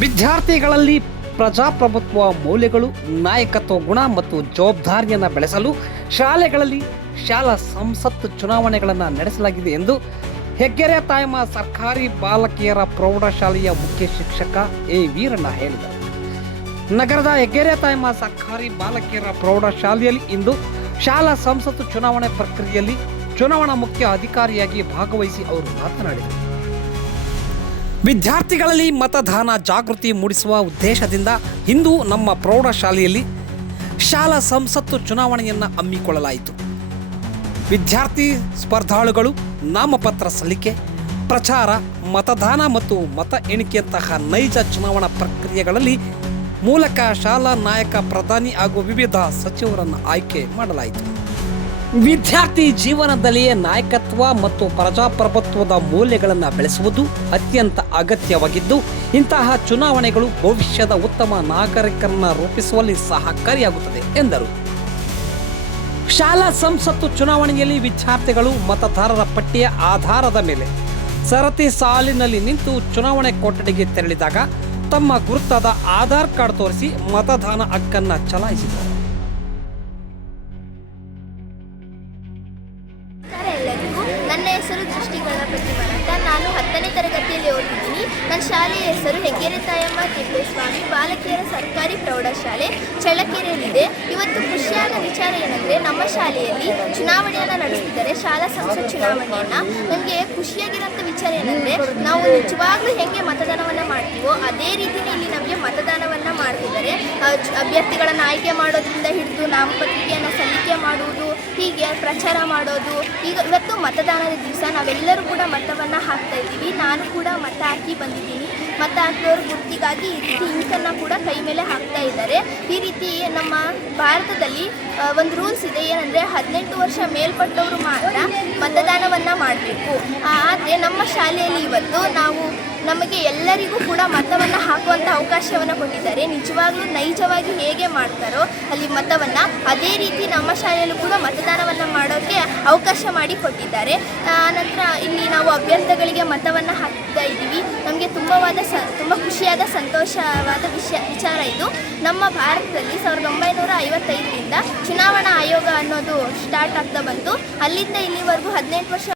ವಿದ್ಯಾರ್ಥಿಗಳಲ್ಲಿ ಪ್ರಜಾಪ್ರಭುತ್ವ ಮೌಲ್ಯಗಳು, ನಾಯಕತ್ವ ಗುಣ ಮತ್ತು ಜವಾಬ್ದಾರಿಯನ್ನು ಬೆಳೆಸಲು ಶಾಲೆಗಳಲ್ಲಿ ಶಾಲಾ ಸಂಸತ್ ಚುನಾವಣೆಗಳನ್ನು ನಡೆಸಲಾಗಿದೆ ಎಂದು ಹೆಗ್ಗೆರೆ ತಾಯಮ್ಮ ಸರ್ಕಾರಿ ಬಾಲಕಿಯರ ಪ್ರೌಢಶಾಲೆಯ ಮುಖ್ಯ ಶಿಕ್ಷಕ ಎ ವೀರಣ್ಣ ಹೇಳಿದರು. ನಗರದ ಹೆಗ್ಗೆರೆ ತಾಯಮ್ಮ ಸರ್ಕಾರಿ ಬಾಲಕಿಯರ ಪ್ರೌಢಶಾಲೆಯಲ್ಲಿ ಇಂದು ಶಾಲಾ ಸಂಸತ್ತು ಚುನಾವಣೆ ಪ್ರಕ್ರಿಯೆಯಲ್ಲಿ ಚುನಾವಣಾ ಮುಖ್ಯ ಅಧಿಕಾರಿಯಾಗಿ ಭಾಗವಹಿಸಿ ಅವರು ಮಾತನಾಡಿದರು. ವಿದ್ಯಾರ್ಥಿಗಳಲ್ಲಿ ಮತದಾನ ಜಾಗೃತಿ ಮೂಡಿಸುವ ಉದ್ದೇಶದಿಂದ ಇಂದು ನಮ್ಮ ಪ್ರೌಢಶಾಲೆಯಲ್ಲಿ ಶಾಲಾ ಸಂಸತ್ತು ಚುನಾವಣೆಯನ್ನು ಹಮ್ಮಿಕೊಳ್ಳಲಾಯಿತು. ವಿದ್ಯಾರ್ಥಿ ಸ್ಪರ್ಧಾಳುಗಳು ನಾಮಪತ್ರ ಸಲ್ಲಿಕೆ, ಪ್ರಚಾರ, ಮತದಾನ ಮತ್ತು ಮತ ಎಣಿಕೆಯಂತಹ ನೈಜ ಚುನಾವಣಾ ಪ್ರಕ್ರಿಯೆಗಳಲ್ಲಿ ಮೂಲಕ ಶಾಲಾ ನಾಯಕ, ಪ್ರಧಾನಿ ಹಾಗೂ ವಿವಿಧ ಸಚಿವರನ್ನು ಆಯ್ಕೆ ಮಾಡಲಾಯಿತು. ವಿದ್ಯಾರ್ಥಿ ಜೀವನದಲ್ಲಿಯೇ ನಾಯಕತ್ವ ಮತ್ತು ಪ್ರಜಾಪ್ರಭುತ್ವದ ಮೌಲ್ಯಗಳನ್ನು ಬೆಳೆಸುವುದು ಅತ್ಯಂತ ಅಗತ್ಯವಾಗಿದ್ದು, ಇಂತಹ ಚುನಾವಣೆಗಳು ಭವಿಷ್ಯದ ಉತ್ತಮ ನಾಗರಿಕರನ್ನು ರೂಪಿಸುವಲ್ಲಿ ಸಹಕಾರಿಯಾಗುತ್ತದೆ ಎಂದರು. ಶಾಲಾ ಸಂಸತ್ತು ಚುನಾವಣೆಯಲ್ಲಿ ವಿದ್ಯಾರ್ಥಿಗಳು ಮತದಾರರ ಪಟ್ಟಿಯ ಆಧಾರದ ಮೇಲೆ ಸರತಿ ಸಾಲಿನಲ್ಲಿ ನಿಂತು ಚುನಾವಣೆ ಕೊಠಡಿಗೆ ತೆರಳಿದಾಗ ತಮ್ಮ ಗುರುತಾದ ಆಧಾರ್ ಕಾರ್ಡ್ ತೋರಿಸಿ ಮತದಾನ ಹಕ್ಕನ್ನು ಚಲಾಯಿಸಿದರು. ನನ್ನ ಹೆಸರು ದೃಷ್ಟಿಗಣಪತಿ ಅಂತ. ನಾನು 10ನೇ ತರಗತಿಯಲ್ಲಿ ಓದಿದ್ದೀನಿ. ನನ್ನ ಶಾಲೆಯ ಹೆಸರು ಹೆಗ್ಗೆರೆ ತಾಯಮ್ಮ ತಿಪ್ಪೇಸ್ವಾಮಿ ಬಾಲಕಿಯರ ಸರ್ಕಾರಿ ಪ್ರೌಢಶಾಲೆ ಚಳ್ಳಕೆರೆಯಲ್ಲಿದೆ. ಇವತ್ತು ಖುಷಿಯಾದ ವಿಚಾರ ಏನಂದರೆ, ನಮ್ಮ ಶಾಲೆಯಲ್ಲಿ ಚುನಾವಣೆಯನ್ನು ನಡೆಸ್ತಿದ್ದಾರೆ, ಶಾಲಾ ಸಂಸತ್ ಚುನಾವಣೆಯನ್ನು. ನನಗೆ ಖುಷಿಯಾಗಿರೋಂಥ ವಿಚಾರ ಏನಂದರೆ, ನಾವು ನಿಜವಾಗ್ಲೂ ಹೇಗೆ ಮತದಾನವನ್ನು ಮಾಡ್ತೀವೋ ಅದೇ ರೀತಿಯೇ ಇಲ್ಲಿ ನಮಗೆ ಮತದಾನವನ್ನು ಮಾಡ್ತಿದ್ದಾರೆ. ಅಭ್ಯರ್ಥಿಗಳನ್ನು ಆಯ್ಕೆ ಮಾಡೋದ್ರಿಂದ ಹಿಡಿದು ನಾಮಪತ್ರಿಕೆಯನ್ನು ಸಲ್ಲಿಕೆ ಮಾಡುವುದು, ಹೀಗೆ ಪ್ರಚಾರ ಮಾಡೋದು. ಇವತ್ತು ಮತದಾನದ ದಿವಸ ನಾವೆಲ್ಲರೂ ಕೂಡ ಮತವನ್ನು ಹಾಕ್ತಾ ಇದ್ದೀವಿ. ನಾನು ಕೂಡ ಮತ ಹಾಕಿ ಬಂದಿದ್ದೀನಿ. ಮತ ಹಾಕಿದವರು ಗುರುತಿಗಾಗಿ ಈ ರೀತಿ ಇಂಕನ್ನು ಕೂಡ ಕೈ ಮೇಲೆ ಹಾಕ್ತಾ ಇದ್ದಾರೆ. ಈ ರೀತಿ ನಮ್ಮ ಭಾರತದಲ್ಲಿ ಒಂದು ರೂಲ್ಸ್ ಇದೆ, ಏನಂದರೆ 18 ವರ್ಷ ಮೇಲ್ಪಟ್ಟವರು ಮಾತ್ರ ಮತದಾನವನ್ನು ಮಾಡಬೇಕು. ಆದರೆ ನಮ್ಮ ಶಾಲೆಯಲ್ಲಿ ಇವತ್ತು ನಮಗೆ ಎಲ್ಲರಿಗೂ ಕೂಡ ಮತವನ್ನು ಹಾಕುವಂಥ ಅವಕಾಶವನ್ನು ಕೊಟ್ಟಿದ್ದಾರೆ. ನಿಜವಾಗ್ಲೂ ನೈಜವಾಗಿ ಹೇಗೆ ಮಾಡ್ತಾರೋ ಅಲ್ಲಿ ಮತವನ್ನು, ಅದೇ ರೀತಿ ನಮ್ಮ ಶಾಲೆಯಲ್ಲೂ ಕೂಡ ಮತದಾನವನ್ನು ಮಾಡೋಕ್ಕೆ ಅವಕಾಶ ಮಾಡಿಕೊಟ್ಟಿದ್ದಾರೆ. ನಂತರ ಇಲ್ಲಿ ನಾವು ಅಭ್ಯರ್ಥಿಗಳಿಗೆ ಮತವನ್ನು ಹಾಕ್ತಾ ಇದ್ದೀವಿ. ನಮಗೆ ತುಂಬ ಖುಷಿಯಾದ ಸಂತೋಷವಾದ ವಿಚಾರ ಇದು. ನಮ್ಮ ಭಾರತದಲ್ಲಿ 1955ರಿಂದ ಚುನಾವಣಾ ಆಯೋಗ ಅನ್ನೋದು ಸ್ಟಾರ್ಟ್ ಆಗ್ತಾ ಬಂತು. ಅಲ್ಲಿಂದ ಇಲ್ಲಿವರೆಗೂ 18 ವರ್ಷ